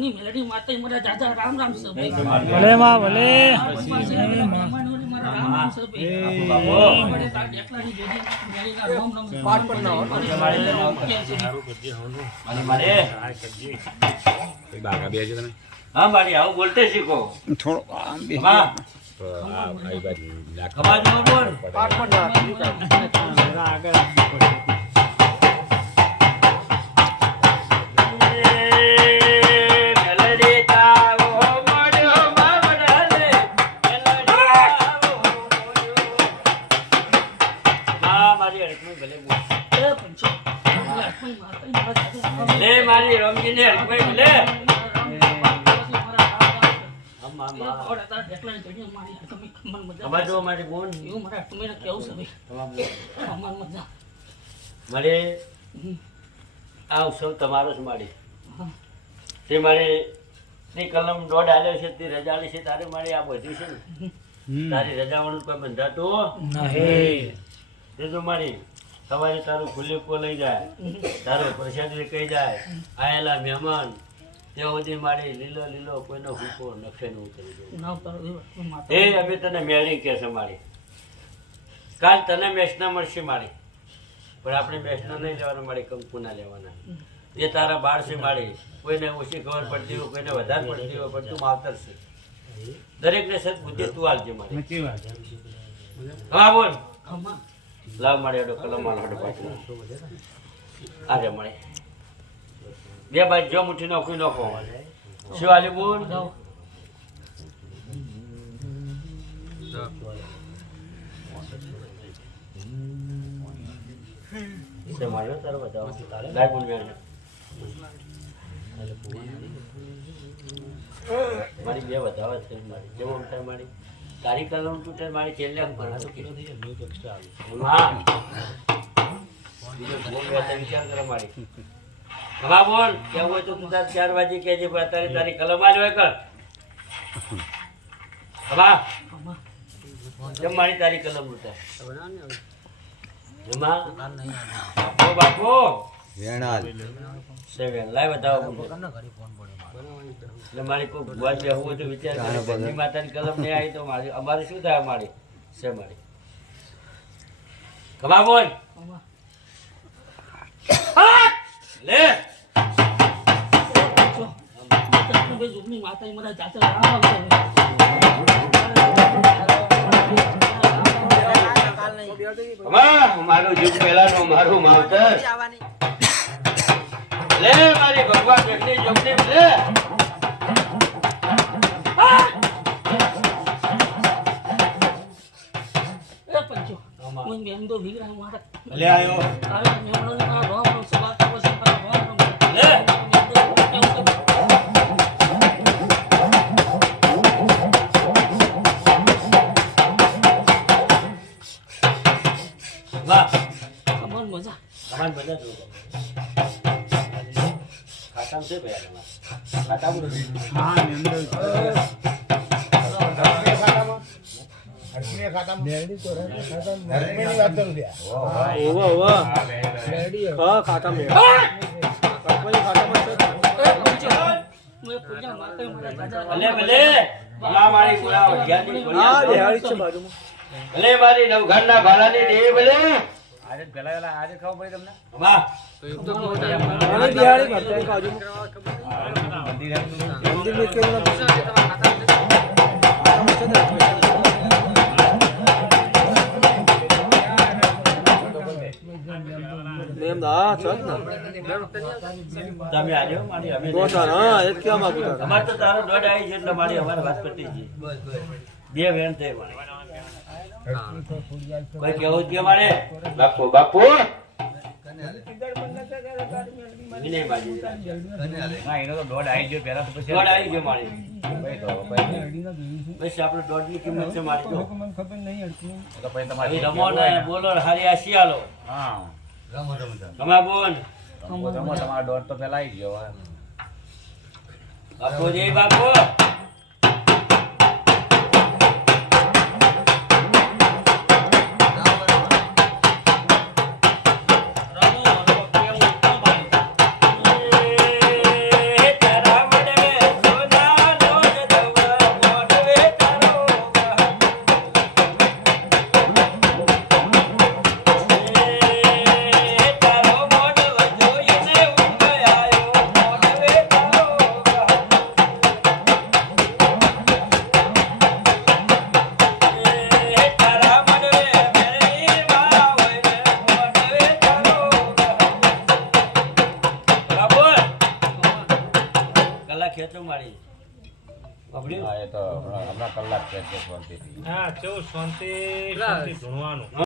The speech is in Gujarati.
મોની મેલડી માતા મારા દાદા રામ રામ છે ભાઈ ભલે માં ભલે હા મારી આવું બોલતે શીખો થોડો મારી રમજી ને ભલે મારે આ ઉત્સવ તમારો જ મારી તે મારે તે કલમ દોઢ આલ્યો છે તે રજા આલી છે તારે મારે આ બધું છે ને તારી રજાવાનું કોઈ બંધાતું તે તો મારી સવારે તારું ખુલ્લીકો લઈ જાય તારો પ્રસાદી કહી જાય આયેલા મહેમાન ત્યાં સુધી મારી લીલો લીલો કોઈનો ભૂકો નખે ન ઉતરી દઉં એ અમે તને મેળી કે છે મારી કાલ તને મેષના મળશે મારી પણ આપણે મેષના નહીં જવાનું મારી કંકુના લેવાના એ તારા બાળ છે મારી કોઈને ઓછી ખબર પડતી હોય કોઈને વધારે પડતી હોય પણ તું માવતર છે દરેકને સદબુદ્ધિ તું આલજે મારી હા બોલ લાવ મળે એડો કલમ માલ હડો પાછું આજે મળે બે બાજુ જો મુઠ્ઠી નોખી નોખો શિવાલી બોલ સે માર્યો તારો બતાવો લાય બોલ મેં મારી બે બતાવે છે મારી કેવો થાય મારી તારી કલમ તૂટે મારી છેલ્લે ભણાતો કીધું હા બીજો વિચાર કરો મારી હા બોલ કેવું હોય તો તું તાર 4 વાગે કહેજે પણ અત્યારે તારી કલમ આલ્યો હોય કર હા કેમ મારી તારી કલમ તૂટે એમાં બાપો વેણાલ સેવેન લાય બતાવો એટલે મારી કોઈ ભૂવા જ બેહવું હોય તો વિચાર કરે માતાની કલમ નહીં આવી તો મારી અમારે શું થાય મારી છે મારી કમા બોલ લે મારું યુગ પહેલાનું મારું માવતર લે મારી ભગવાન વ્યક્તિ જોગની લે લે આયો ભલે મારી નવઘાટના ભાલાની દેવી ભલે આજે પેલા આજે ખાવ પડી તમને વાહ તમે આવ્યો મારી અમે અમાર તો તારો દોડ આવી છે એટલે મારી અમારી વાત પતી ગઈ બે વેણ થઈ મારી કોઈ કેવું કે મારે બાપુ બાપુ વિનય બાજી ના એનો તો દોડ આવી ગયો પહેલા તો પછી દોડ આવી ગયો મારી બસ આપણે દોડની કિંમત છે મારી તો ખબર નહીં હડતું તો પછી તમારી રમો ને બોલો હારી આશી આલો હા રમો કમા બોલ રમો તમારો દોડ તો પહેલા આવી ગયો બાપુ જય બાપુ ખેંચો મારી હા, એ તો હમણાં કલાક છે શાંતિથી. હા કેવું શાંતિ શાંતિ ધૂણવાનું